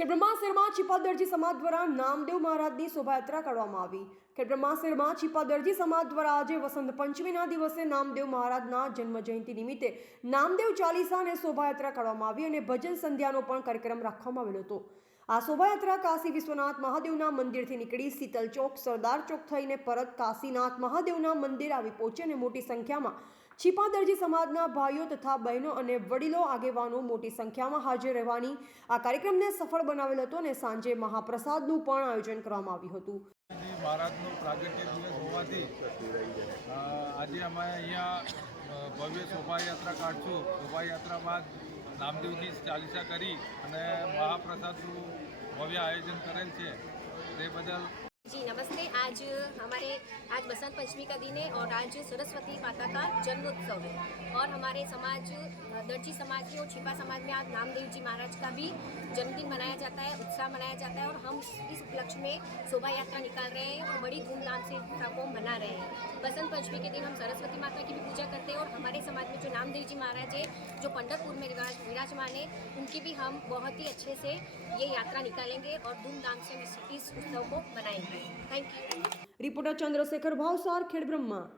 ખેડબ્રહ્મા શહેરમાં ચિપાદરજી સમાજ દ્વારા નામદેવ મહારાજની શોભાયાત્રા કાઢવામાં આવી. ખેડબ્રહ્મા શહેરમાં ચિપાદરજી સમાજ દ્વારા આજે વસંત પંચમીના દિવસે નામદેવ મહારાજના જન્મ જયંતિ નિમિત્તે નામદેવ ચાલીસા અને શોભાયાત્રા કાઢવામાં આવી અને ભજન સંધ્યાનો પણ કાર્યક્રમ રાખવામાં આવેલો હતો. આ શોભાયાત્રા કાશી વિશ્વનાથ મહાદેવના મંદિરથી નીકળી શીતલ ચોક, સરદાર ચોક થઈને પરત કાશીનાથ મહાદેવના મંદિર આવી પહોંચી અને મોટી સંખ્યામાં છીપાદરજી સમાજના ભાઈઓ તથા બહેનો અને વડીલો આગેવાનો મોટી સંખ્યામાં હાજર રહેવાની આ કાર્યક્રમને સફળ બનાવેલ હતો અને સાંજે મહાપ્રસાદનું પણ આયોજન કરવામાં આવ્યું હતું. મહારાજનો પ્રાગટ્ય દિવસ હોવાથી આજે અમે અહીંયા ભવ્ય શોભાયાત્રા કાઢશું. શોભાયાત્રા બાદ નામદેવજી ચાલીસા કરી અને મહાપ્રસાદનું ભવ્ય આયોજન કરેલ છે. તે બદલ जी, नमस्ते। आज हमारे, आज बसंत पंचमी का दिन है और आज सरस्वती माता का जन्मोत्सव है। और हमारे समाज, दर्जी समाज में और छिपा समाज में आज नामदेव जी महाराज का भी जन्मदिन मनाया जाता है, उत्साह मनाया जाता है और हम इस उपलक्ष्य में शोभा यात्रा निकाल रहे हैं और बड़ी धूमधाम से उत्सव को मना रहे हैं। बसंत पंचमी के दिन हम सरस्वती माता की भी पूजा करते हैं और हमारे समाज में जो नामदेव जी महाराज है, जो पंडरपुर में विराजमान है, उनकी भी हम बहुत ही अच्छे से ये यात्रा निकालेंगे और धूमधाम से इस उत्सव को मनाएँगे। Thank you reporter Chandrashekhar Bhavsar Khedbrahma